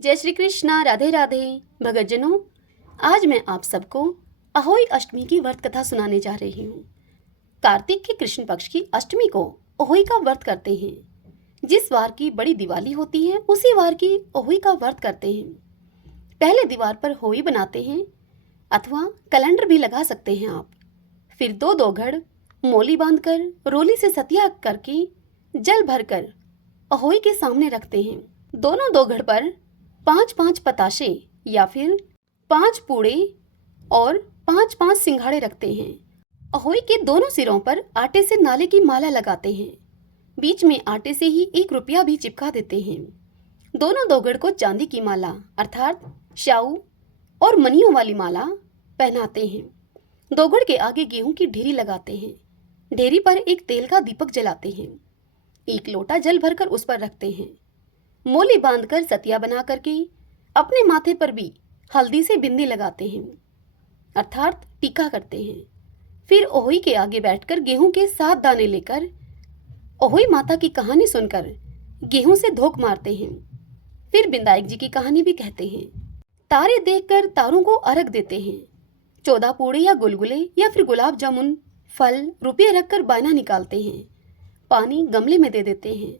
जय श्री कृष्णा। राधे राधे। भगतजनों, आज मैं आप सबको अहोई अष्टमी की व्रत कथा सुनाने जा रही हूँ। कार्तिक के कृष्ण पक्ष की अष्टमी को अहोई का व्रत करते हैं। जिस वार की बड़ी दिवाली होती है उसी वार की अहोई का व्रत करते हैं। पहले दीवार पर होई बनाते हैं अथवा कैलेंडर भी लगा सकते हैं आप। फिर दो दो घड़ मोली बांधकर रोली से सतिया करके जल भरकर अहोई के सामने रखते हैं। दोनों दो घड़ पर 5-5 पताशे या फिर 5 पूड़े और 5-5 सिंघाड़े रखते हैं। अहोई के दोनों सिरों पर आटे से नाले की माला लगाते हैं। बीच में आटे से ही 1 रुपया भी चिपका देते हैं। दोनों दोगड़ को चांदी की माला अर्थात शाऊ और मनियों वाली माला पहनाते हैं। दोगड़ के आगे गेहूं की ढेरी लगाते हैं। ढेरी पर एक तेल का दीपक जलाते हैं। 1 लोटा जल भरकर उस पर रखते हैं। मोली बांधकर सतिया बना करके अपने माथे पर भी हल्दी से बिंदी लगाते हैं अर्थात टीका करते हैं। फिर ओहोई के आगे बैठकर गेहूं के 7 दाने लेकर ओहोई माता की कहानी सुनकर गेहूं से धोख मारते हैं। फिर बिंदायक जी की कहानी भी कहते हैं। तारे देखकर तारों को अर्घ देते हैं। 14 पूड़े या गुलगुले या फिर गुलाब जामुन फल रुपये रखकर बायना निकालते हैं। पानी गमले में दे देते हैं।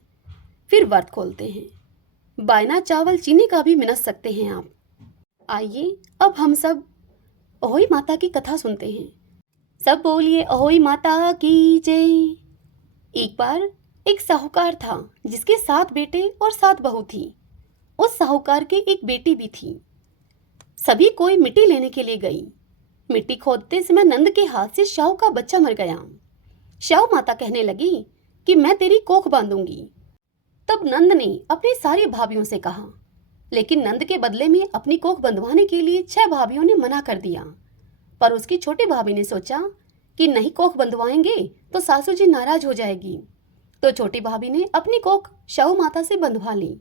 फिर व्रत खोलते हैं। बायना चावल चीनी का भी मिनस सकते हैं आप। आइए अब हम सब अहोई माता की कथा सुनते हैं। सब बोलिए अहोई माता की जय। एक बार एक साहूकार था जिसके 7 बेटे और 7 बहू थी। उस साहूकार के एक बेटी भी थी। सभी कोई मिट्टी लेने के लिए गई। मिट्टी खोदते समय नंद के हाथ से शाहू का बच्चा मर गया। शाहू माता कहने लगी कि मैं तेरी कोख बांधूंगी। तब नंद ने अपनी सारी भाभियों से कहा, लेकिन नंद के बदले में अपनी कोख बंधवाने के लिए 6 भाभियों ने मना कर दिया। पर उसकी छोटी भाभी ने सोचा कि नहीं कोख बंधवाएंगे तो सासू जी नाराज हो जाएगी। तो छोटी भाभी ने अपनी कोख शाहू माता से बंधवा ली।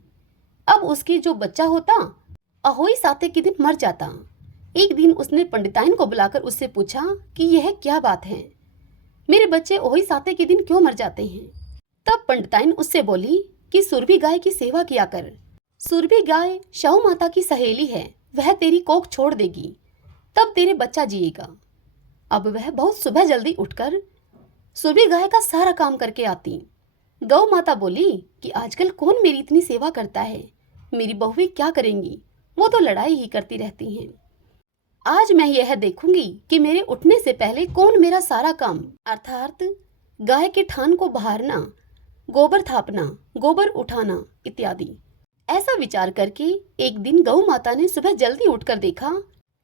अब उसके जो बच्चा होता अहोई साते के दिन मर जाता। एक दिन उसने पंडिताइन को बुलाकर उससे पूछा कि यह क्या बात है, मेरे बच्चे अहोई साते के दिन क्यों मर जाते हैं। तब पंडिताइन उससे बोली कि सुरभि गाय की सेवा किया कर। सुरभि गाय शाहू माता की सहेली है, वह तेरी कोख छोड़ देगी, तब तेरे बच्चा जिएगा। अब वह बहुत सुबह जल्दी उठकर सुरभि गाय का सारा काम करके आती। गौ माता बोली कि आजकल कौन मेरी इतनी सेवा करता है, मेरी बहुएं क्या करेंगी, वो तो लड़ाई ही करती रहती हैं। आज मैं यह देखूंगी कि मेरे उठने से पहले कौन मेरा सारा काम अर्थात गाय के थान को बहारना, गोबर थापना, गोबर उठाना इत्यादि ऐसा विचार करके एक दिन गौ माता ने सुबह जल्दी उठकर देखा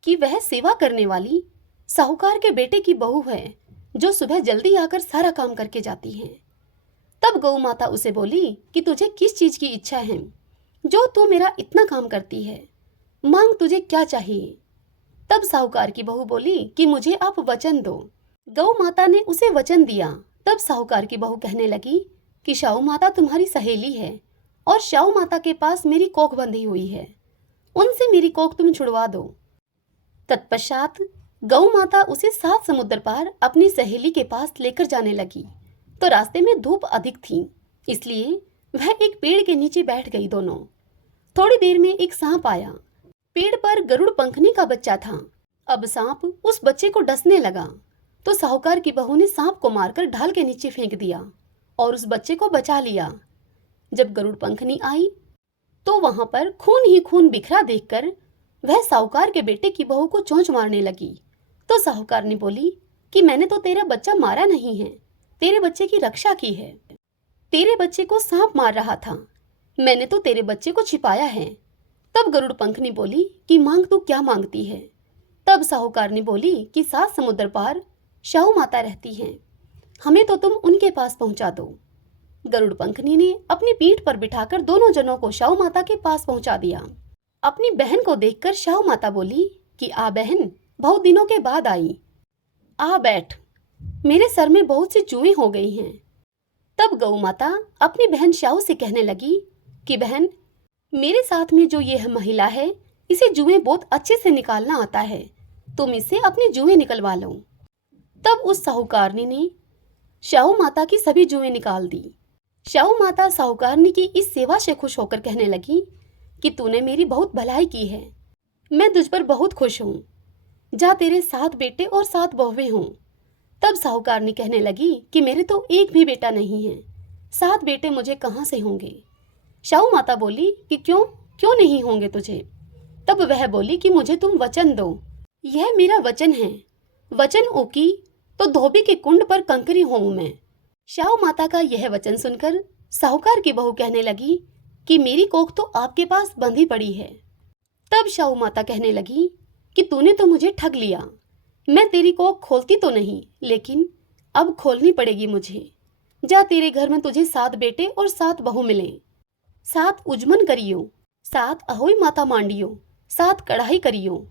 कि वह सेवा करने वाली साहूकार के बेटे की बहू है जो सुबह जल्दी आकर सारा काम करके जाती है। तब गौ माता उसे बोली कि तुझे किस चीज की इच्छा है जो तू मेरा इतना काम करती है, मांग तुझे क्या चाहिए। तब साहूकार की बहू बोली कि मुझे आप वचन दो। गौ माता ने उसे वचन दिया। तब साहूकार की बहू कहने लगी कि शाहू माता तुम्हारी सहेली है और शाहू माता के पास मेरी कोख बंधी हुई है, उनसे मेरी कोख तुम छुड़वा दो। तत्पश्चात गौ माता उसे 7 समुद्र पार अपनी सहेली के पास लेकर जाने लगी। तो रास्ते में धूप अधिक थी, इसलिए वह एक पेड़ के नीचे बैठ गई। दोनों थोड़ी देर में एक सांप आया। पेड़ पर गरुड़ पंखनी का बच्चा था। अब सांप उस बच्चे को डसने लगा तो साहूकार की बहू ने सांप को मारकर ढाल के नीचे फेंक दिया और उस बच्चे को बचा लिया। जब गरुड़ पंखनी आई तो वहां पर खून ही खून बिखरा देखकर वह साहूकार के बेटे की बहू को चोंच मारने लगी। तो साहूकार ने बोली कि मैंने तो तेरा बच्चा मारा नहीं है, तेरे बच्चे की रक्षा की है। तेरे बच्चे को सांप मार रहा था, मैंने तो तेरे बच्चे को छिपाया है। तब गरुड़ पंखनी बोली कि मांग तू क्या मांगती है। तब साहूकार ने बोली कि 7 समुद्र पार शाहू माता रहती हैं, हमें तो तुम उनके पास पहुंचा दो। गरुड़ पंखनी ने अपनी पीठ पर बिठाकर दोनों जनों को शाहू माता के पास पहुंचा दिया। अपनी बहन को देखकर शाहू माता बोली कि आ बहन, बहुत दिनों के बाद आई, आ बैठ, मेरे सर में बहुत सी जुएं हो गई हैं। तब गौ माता अपनी बहन शाहू से कहने लगी कि बहन, मेरे साथ में जो यह महिला है इसे जुएं बहुत अच्छे से निकालना आता है, तुम इससे अपनी जुएं निकलवा लो। तब उस साहूकारनी ने शाहू माता की सभी जुएं निकाल दी। शाहू माता साहूकारनी की इस सेवा से खुश होकर कहने लगी कि तूने मेरी बहुत भलाई की है। मैं तुझ पर बहुत खुश हूँ। जा, तेरे 7 बेटे और 7 बहुएं हों। तब साहूकारनी कहने लगी कि मेरे तो एक भी बेटा नहीं है, 7 बेटे मुझे कहाँ से होंगे। शाहू माता बोली कि क्यों क्यों नहीं होंगे तुझे। तब वह बोली कि मुझे तुम वचन दो। यह मेरा वचन है, वचन ऊकी तो धोबी के कुंड पर कंकरी होऊं मैं। शाहू माता का यह वचन सुनकर साहूकार की बहू कहने लगी कि मेरी कोख तो आपके पास बंधी पड़ी है। तब शाहू माता कहने लगी कि तूने तो मुझे ठग लिया। मैं तेरी कोख खोलती तो नहीं, लेकिन अब खोलनी पड़ेगी मुझे। जा, तेरे घर में तुझे 7 बेटे और 7 बहू मिले, 7 उजमन करियो, 7 अहोई माता मांडियो, 7 कढ़ाई करियो।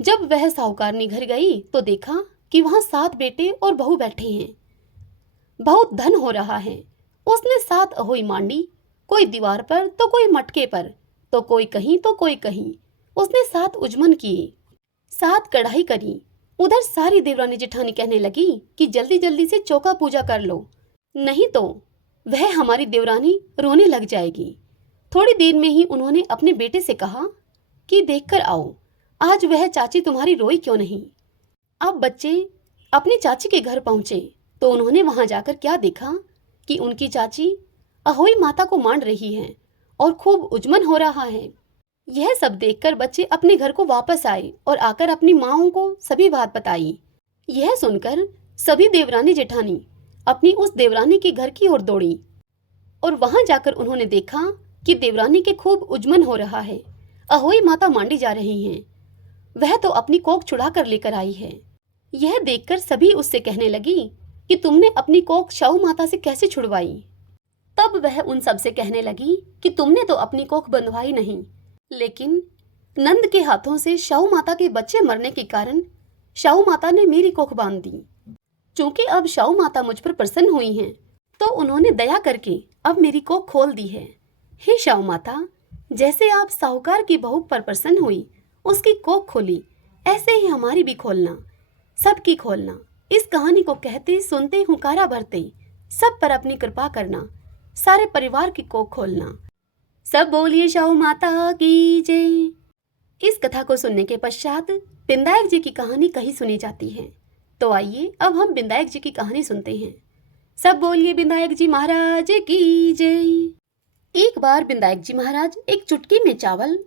जब वह साहूकारनी घर गई तो देखा कि वहां 7 बेटे और बहू बैठे हैं। बहुत धन हो रहा है। उसने 7 अहोई मांडी, कोई दीवार पर तो कोई मटके पर, तो कोई कहीं तो कोई कहीं। उसने 7 उजमन किए, 7 कढ़ाई करी। उधर सारी देवरानी जेठानी कहने लगी कि जल्दी जल्दी से चौका पूजा कर लो, नहीं तो वह हमारी देवरानी रोने लग जाएगी। थोड़ी देर में ही उन्होंने अपने बेटे से कहा कि देखकर आओ, आज वह चाची तुम्हारी रोई क्यों नहीं। अब बच्चे अपनी चाची के घर पहुंचे तो उन्होंने वहां जाकर क्या देखा कि उनकी चाची अहोई माता को मांड रही है और खूब उजमन हो रहा है। यह सब देखकर बच्चे अपने घर को वापस आए और आकर अपनी माँओं को सभी बात बताई। यह सुनकर सभी देवरानी जेठानी अपनी उस देवरानी के घर की ओर दौड़ी और वहां जाकर उन्होंने देखा कि देवरानी के खूब उजमन हो रहा है, अहोई माता मांडी जा रही हैं। वह तो अपनी कोख छुड़ा कर लेकर आई है। यह देखकर सभी उससे कहने लगी कि तुमने अपनी कोख शाहू माता से कैसे छुड़वाई। तब वह उन सब से कहने लगी कि तुमने तो अपनी कोख बंधवाई नहीं, लेकिन नंद के हाथों से शाहू माता के बच्चे मरने के कारण शाहू माता ने मेरी कोख बांध दी। चूंकि अब शाहू माता मुझ पर प्रसन्न हुई हैं, तो उन्होंने दया करके अब मेरी कोख खोल दी है। हे शाहू माता, जैसे आप साहूकार की बहू पर प्रसन्न हुई, उसकी कोख खोली, ऐसे ही हमारी भी खोलना, सबकी खोलना। इस कहानी को कहते सुनते हुंकारा भरते सब पर अपनी कृपा करना, सारे परिवार की कोख खोलना। सब बोलिए शाहू माता की जय। इस कथा को सुनने के पश्चात बिंदायक जी की कहानी कही सुनी जाती है। तो आइए अब हम बिंदायक जी की कहानी सुनते हैं। सब बोलिए बिंदायक जी महाराज की जय। एक बार बिंदायक जी महाराज एक चुटकी में चावल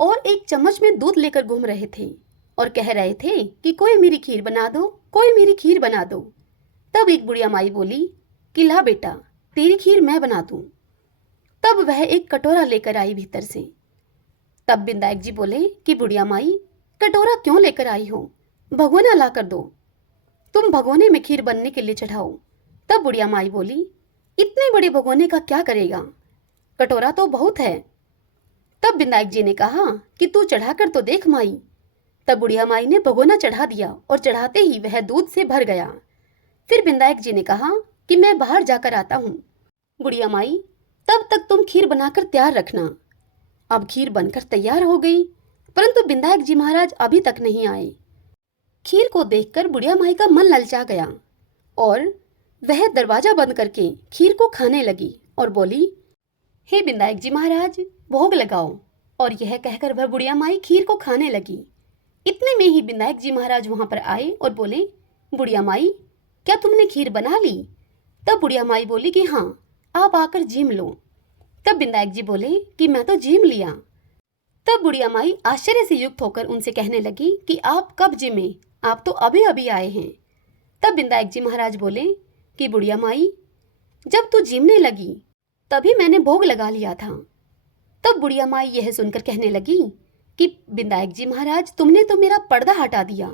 और एक चम्मच में दूध लेकर घूम रहे थे और कह रहे थे कि कोई मेरी खीर बना दो, कोई मेरी खीर बना दो। तब एक बुढ़िया माई बोली कि ला बेटा, तेरी खीर मैं बना दूं। तब वह एक कटोरा लेकर आई भीतर से। तब बिंदायक जी बोले कि बुढ़िया माई, कटोरा क्यों लेकर आई हो, भगोना ला कर दो, तुम भगोने में खीर बनने के लिए चढ़ाओ। तब बुढ़िया माई बोली, इतने बड़े भगोने का क्या करेगा, कटोरा तो बहुत है। तब बिंदायक जी ने कहा कि तू चढ़ा कर तो देख माई। तब बुढ़िया माई ने भगोना चढ़ा दिया और चढ़ाते ही वह दूध से भर गया। फिर बिंदायक जी ने कहा कि मैं बाहर जाकर आता हूँ। बुढ़िया माई, तब तक तुम खीर बनाकर तैयार रखना। अब खीर बनकर तैयार हो गई, परंतु बिंदायक जी महाराज अभी तक नहीं आए। खीर को देखकर बुढ़िया माई का मन ललचा गया और वह दरवाजा बंद करके खीर को खाने लगी और बोली, हे बिंदायक जी महाराज, भोग लगाओ। और यह कहकर वह बुढ़िया माई खीर को खाने लगी। इतने में ही बिंदायक जी महाराज वहां पर आए और बोले, बुढ़िया माई, क्या तुमने खीर बना ली। तब बुढ़िया माई बोली कि हाँ, आप आकर जीम लो। तब बिंदायक जी बोले कि मैं तो जीम लिया। तब बुढ़िया माई आश्चर्य से युक्त होकर उनसे कहने लगी कि आप कब जिमे, आप तो अभी अभी आए हैं। तब बिंदायक जी महाराज बोले कि बुढ़िया माई, जब तू जिमने लगी तभी मैंने भोग लगा लिया था। तब बुढ़िया माई यह सुनकर कहने लगी कि बिंदायक जी महाराज, तुमने तो मेरा पर्दा हटा दिया,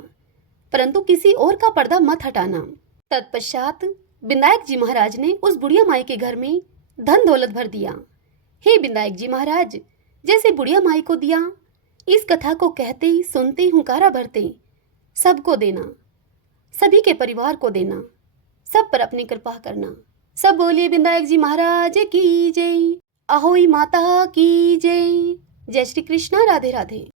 परंतु किसी और का पर्दा मत हटाना। तत्पश्चात बिंदायक जी महाराज ने उस बुढ़िया माई के घर में धन दौलत भर दिया। हे बिंदायक जी महाराज, जैसे बुढ़िया माई को दिया, इस कथा को कहते सुनते हुंकारा भरते सबको देना, सभी के परिवार को देना, सब पर अपनी कृपा करना। सब बोलिए बिंदायक जी महाराज की जय, अहोई माता की जय। जय श्री कृष्णा, राधे राधे।